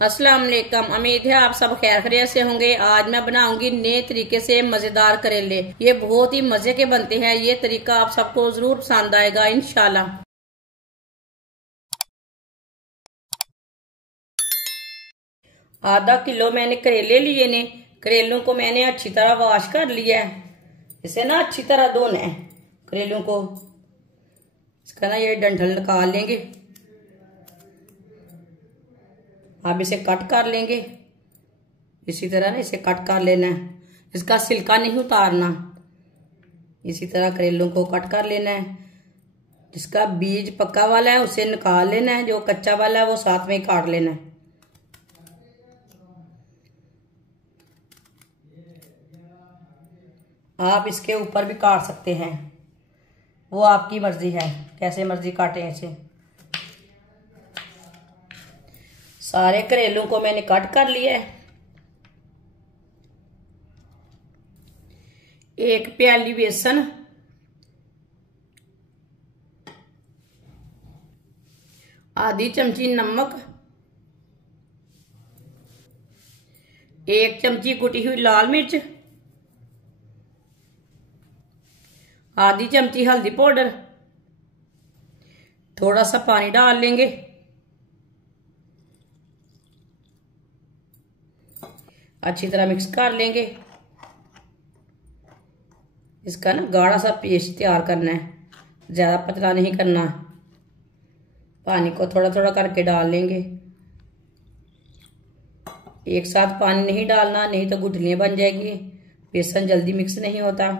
अस्सलाम वालेकुम। उम्मीद है आप सब खैर खैरियत से होंगे। आज मैं बनाऊंगी नए तरीके से मजेदार करेले। ये बहुत ही मजे के बनते हैं। ये तरीका आप सबको जरूर पसंद आएगा इंशाल्लाह। आधा किलो मैंने करेले लिए ने। करेलों को मैंने अच्छी तरह वॉश कर लिया है। इसे ना अच्छी तरह धोना है करेलों को। इसका ना ये डंठल निकाल लेंगे। अब इसे कट कर लेंगे। इसी तरह ना इसे कट कर लेना है। इसका छिलका नहीं उतारना। इसी तरह करेलों को कट कर लेना है। जिसका बीज पक्का वाला है उसे निकाल लेना है। जो कच्चा वाला है वो साथ में ही काट लेना है। आप इसके ऊपर भी काट सकते हैं, वो आपकी मर्जी है, कैसे मर्जी काटें इसे। सारे करेलों को मैंने कट कर लिया है। एक प्याली बेसन, आधी चमची नमक, एक चमची कुटी हुई लाल मिर्च, आधी चमची हल्दी पाउडर, थोड़ा सा पानी डाल लेंगे। अच्छी तरह मिक्स कर लेंगे। इसका ना गाढ़ा सा पेस्ट तैयार करना है, ज्यादा पतला नहीं करना। पानी को थोड़ा थोड़ा करके डाल लेंगे। एक साथ पानी नहीं डालना, नहीं तो गुठलियां बन जाएगी। बेसन जल्दी मिक्स नहीं होता।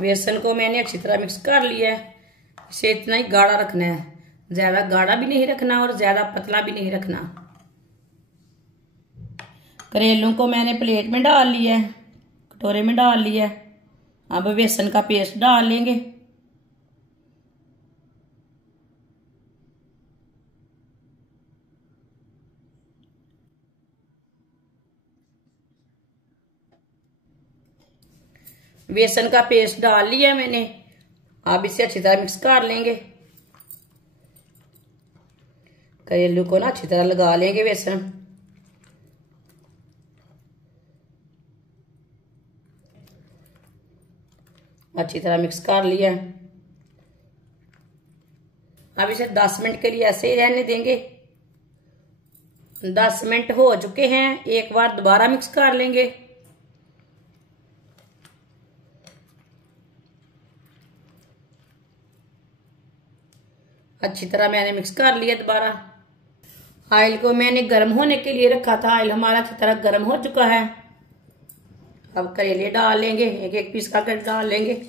बेसन को मैंने अच्छी तरह मिक्स कर लिया है। इसे इतना ही गाढ़ा रखना है, ज्यादा गाढ़ा भी नहीं रखना और ज्यादा पतला भी नहीं रखना। करेलों को मैंने प्लेट में डाल लिया है, कटोरे में डाल लिया है। अब बेसन का पेस्ट डाल लेंगे। बेसन का पेस्ट डाल लिया मैंने। अब इसे अच्छी तरह मिक्स कर लेंगे। करेलू को ना अच्छी तरह लगा लेंगे बेसन। अच्छी तरह मिक्स कर लिया। अब इसे 10 मिनट के लिए ऐसे ही रहने देंगे। 10 मिनट हो चुके हैं। एक बार दोबारा मिक्स कर लेंगे। अच्छी तरह मैंने मिक्स कर लिया दोबारा। ऑयल को मैंने गर्म होने के लिए रखा था। ऑयल हमारा अच्छी तरह गर्म हो चुका है। अब करेले डाल लेंगे, एक एक पीस का कर डाल लेंगे।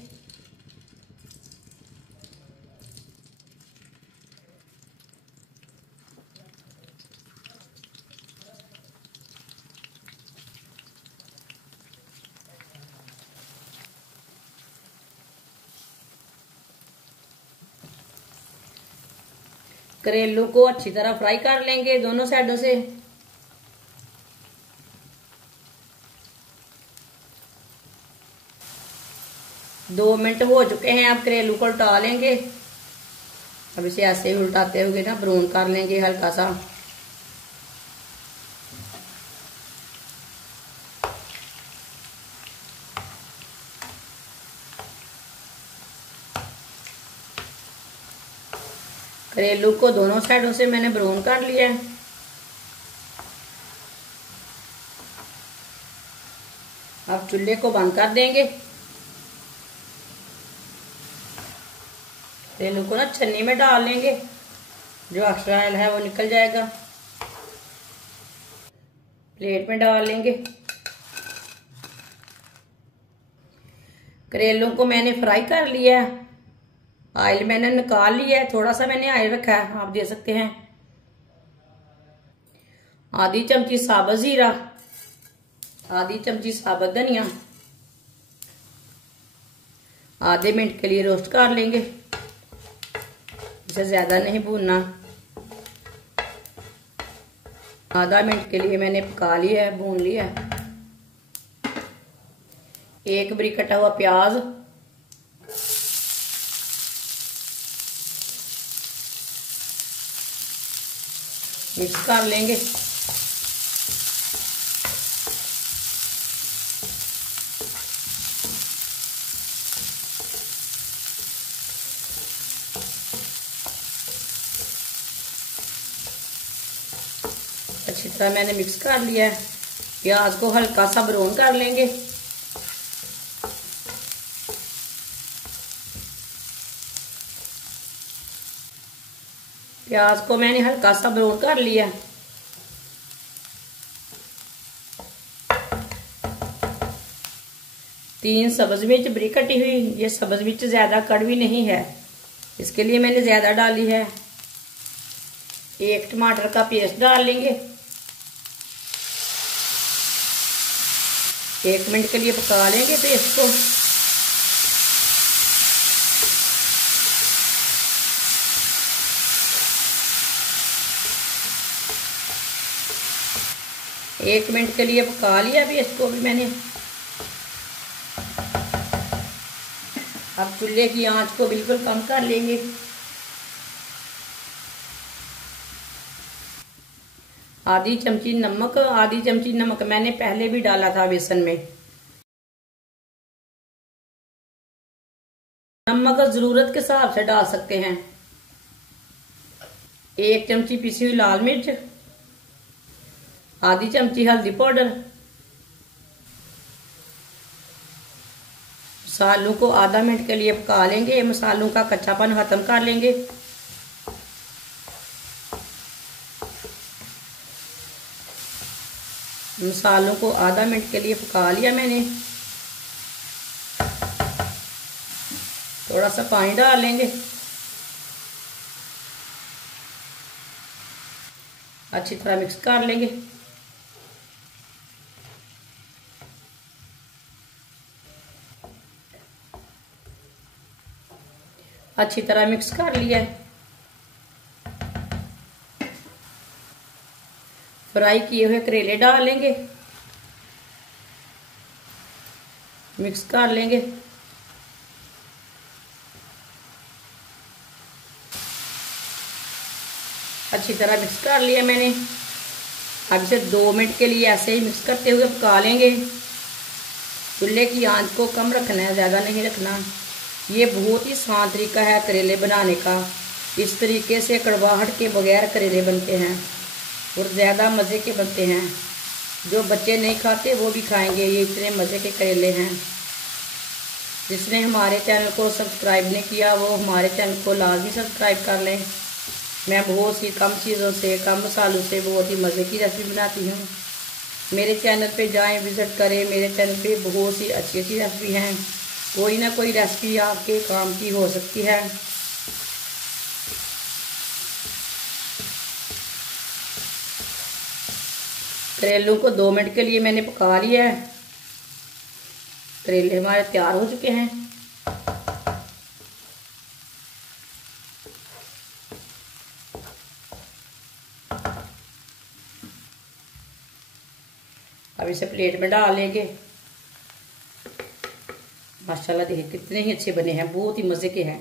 करेलू को अच्छी तरह फ्राई कर लेंगे दोनों साइडों से। दो मिनट हो चुके हैं। अब करेलू को उल्टा लेंगे। अब इसे ऐसे ही उल्टाते हुए ना ब्राउन कर लेंगे हल्का सा। करेलू को दोनों साइडों से मैंने ब्राउन कर लिया है। अब चूल्हे को बंद कर देंगे। करेलू को ना छन्नी में डाल लेंगे, जो एक्स्ट्रा ऑयल है वो निकल जाएगा। प्लेट में डाल लेंगे। करेलों को मैंने फ्राई कर लिया है। ऑयल मैंने निकाल लिया है। थोड़ा सा मैंने ऑयल रखा है, आप दे सकते हैं। आधी चमची साबुत जीरा, आधी चमची साबुत धनिया। आधे मिनट के लिए रोस्ट कर लेंगे। इसे ज्यादा नहीं भूनना। आधा मिनट के लिए मैंने पका लिया है, भून लिया है। एक बारीक कटा हुआ प्याज, मिक्स कर लेंगे। अच्छी तरह मैंने मिक्स कर लिया है। प्याज को हल्का सा ब्राउन कर लेंगे। प्याज को मैंने हल्का सा ब्राउन कर लिया। तीन सब्ज मिर्च बरीक कटी हुई, ये सब्ज मिर्च ज्यादा कड़वी नहीं है, इसके लिए मैंने ज्यादा डाली है। एक टमाटर का पेस्ट डाल लेंगे। 1 मिनट के लिए पका लेंगे पेस्ट को। एक मिनट के लिए पका लिया पेस्ट को भी मैंने। अब चूल्हे की आंच को बिल्कुल कम कर लेंगे। आधी चमची नमक मैंने पहले भी डाला था बेसन में। नमक जरूरत के हिसाब से डाल सकते हैं। 1 चमची पिसी हुई लाल मिर्च, आधी चमची हल्दी पाउडर। मसालों को आधा मिनट के लिए पका लेंगे। मसालों का कच्चापन खत्म कर लेंगे। मसालों को आधा मिनट के लिए पका लिया मैंने। थोड़ा सा पानी डाल लेंगे। अच्छी तरह मिक्स कर लेंगे। अच्छी तरह मिक्स कर लिया है। फ्राई किए हुए करेले डाल लेंगे, मिक्स कर लेंगे। अच्छी तरह मिक्स कर लिया मैंने। अब इसे 2 मिनट के लिए ऐसे ही मिक्स करते हुए पका लेंगे। चूल्हे की आंच को कम रखना है, ज़्यादा नहीं रखना। ये बहुत ही आसान तरीका है करेले बनाने का। इस तरीके से कड़वाहट के बगैर करेले बनते हैं और ज़्यादा मज़े के बनते हैं। जो बच्चे नहीं खाते वो भी खाएंगे, ये इतने मज़े के करेले हैं। जिसने हमारे चैनल को सब्सक्राइब नहीं किया वो हमारे चैनल को लाजमी सब्सक्राइब कर लें। मैं बहुत सी कम चीज़ों से, कम मसालों से बहुत ही मज़े की रेसिपी बनाती हूँ। मेरे चैनल पे जाएं, विज़िट करें। मेरे चैनल पे बहुत सी अच्छी अच्छी रेसिपी हैं। कोई ना कोई रेसिपी आपके काम की हो सकती है। करेलों को 2 मिनट के लिए मैंने पका लिया है। करेले हमारे तैयार हो चुके हैं। अब इसे प्लेट में डाल लेंगे। माशाल्लाह देखिए कितने ही अच्छे बने हैं, बहुत ही मजे के हैं।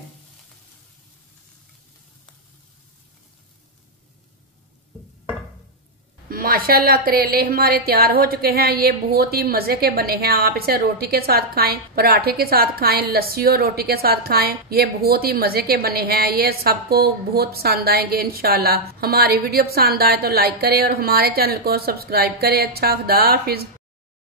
माशाल्लाह करेले हमारे तैयार हो चुके हैं। ये बहुत ही मजे के बने हैं। आप इसे रोटी के साथ खाएं, पराठे के साथ खाएं, लस्सी और रोटी के साथ खाएं। ये बहुत ही मजे के बने हैं। ये सबको बहुत पसंद आएंगे इंशाल्लाह। हमारी वीडियो पसंद आए तो लाइक करें और हमारे चैनल को सब्सक्राइब करें। अच्छा, खुदा हाफिज।